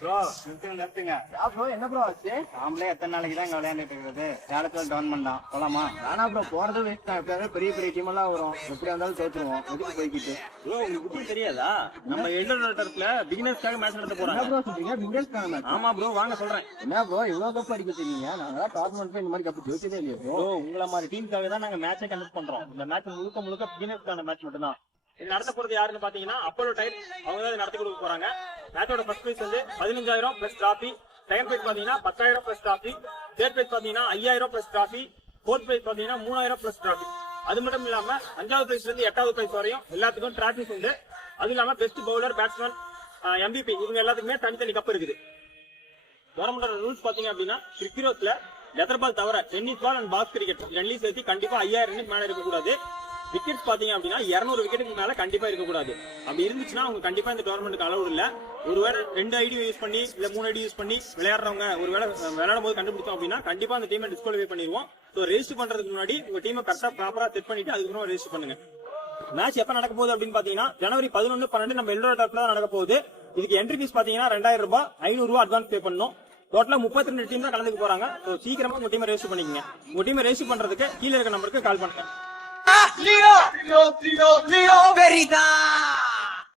Bro நிறுத்துங்க. Bro என்ன bro ஆச்சு? நாமளே எத்தனை நாளைக்கு தான் இங்க விளையாண்டுட்டு இருக்குது. சேலத்துல கவர்மெண்ட் தான் போலாமா? நானா ப்ரோ போறது வேஸ்ட் தான். எப்பயாவது பெரிய பெரிய டீம் எல்லாம் வரும், எப்படி இருந்தாலும் தோத்துருவோம். எதுக்கு போய்கிட்டு? ப்ரோ உங்களுக்கு புத்தி தெரியாதா? நம்ம எல்லோட டர்ஃப்ல பிகினர்ஸ்க்காக மேட்ச் நடத்த என்ன போறாங்க. ப்ரோ சொல்றீங்க? பிகினர்ஸ்க்கான மேட்ச்? ஆமா ப்ரோ வாங்க சொல்றேன். என்ன ப்ரோ இவ்வளவு கப் அடிக்க தெரியுங்க? நாங்க டோர்னமெண்ட்ல இந்த மாதிரி கப் ஜெயிச்சதே இல்லையா ப்ரோ? ப்ரோ உங்கள மாதிரி டீமுக்காக தான் நாங்க மேட்சே கண்டக்ட் பண்றோம். இந்த மேட்ச் முழுக்க முழுக்க பிகினர்ஸ்க்கான மேட்ச் மட்டும் தான். இது நடத்த போறது யாருன்னு பாத்தீங்கன்னா அப்போலோ டைப். அவங்க தான் நடத்தி கொடுக்க போறாங்க. மேட்சோட ஃபர்ஸ்ட் பிரைஸ் வந்து 15,000 பிளஸ் டிராபி. செகண்ட் பிரைஸ் பாத்தீங்கன்னா 10,000 பிளஸ் டிராபி. தேர்ட் பிரைஸ் பாத்தீங்கன்னா 5,000 பிளஸ் டிராபி. ஃபோர்த் பிரைஸ் பாத்தீங்கன்னா 3,000 பிளஸ் டிராபி. அது மட்டும் இல்லாம 5வது பிரைஸ்ல இருந்து 8வது பிரைஸ் வரையும் எல்லாத்துக்கும் டிராபிஸ் உண்டு. அது இல்லாம பெஸ்ட் பவுலர், பேட்ஸ்மேன், MVP இவங்க எல்லாத்துக்குமே தனித்தனி கப் இருக்குது. கவர்மெண்டோட ரூல்ஸ் பாத்தீங்க அப்படின்னா கிரிக்கெட்ல லெதர் பால் தவிர tennis ball and box cricket ரெண்டுலையும் சேர்த்து கண்டிப்பா 5,000 ரன்னுக்கு மேல இருக்கக்கூடாது. விக்கெட்ஸ் பாத்தீங்க அப்படின்னா 200 விக்கெட்டுக்கு மேல கண்டிப்பா இருக்கக்கூடாது. அப்படி இருந்துச்சுன்னா அவங்க கண்டிப்பா இந்த டோர்னமெண்ட்டுக்கு அலௌட் இல்ல. ஒருவேளை 2 ஐடி யூஸ் பண்ணி இல்ல 3 ஐடி யூஸ் பண்ணி விளையாடுறவங்க ஒருவேளை விளையாடும் போது கண்டுபிடிச்சோம் அப்படின்னா கண்டிப்பா அந்த டீமை டிஸ்குவாலிஃபை பண்ணிடுவோம். ஸோ ரெஜிஸ்டர் பண்றதுக்கு முன்னாடி உங்க டீமை கரெக்டா ப்ராப்பரா செட் பண்ணிட்டு அதுக்கப்புறம் ரெஜிஸ்டர் பண்ணுங்க. மேட்ச் எப்ப நடக்க போகுது அப்படின்னு பாத்தீங்கன்னா ஜனவரி 11, 12 நம்ம எல்லோட டர்ஃப்ல தான் நடக்க போகுது. இதுக்கு என்ட்ரி ஃபீஸ் பாத்தீங்கன்னா 2,000 ரூபாய், 500 ரூபாய் அட்வான்ஸ் பே பண்ணணும். டோட்டலா 32 டீம் தான் கலந்துக்க போறாங்க. ஸோ சீக்கிரமா உங்க டீமை ரெஜிஸ்டர் பண்ணிக்கங்க. உங்க டீமை ரெஜிஸ்டர் பண்றதுக்கு கீழே இருக்க நம்பருக்கு கால் பண்ணுங்க. Leo, Leo, Leo, Leo, Verita!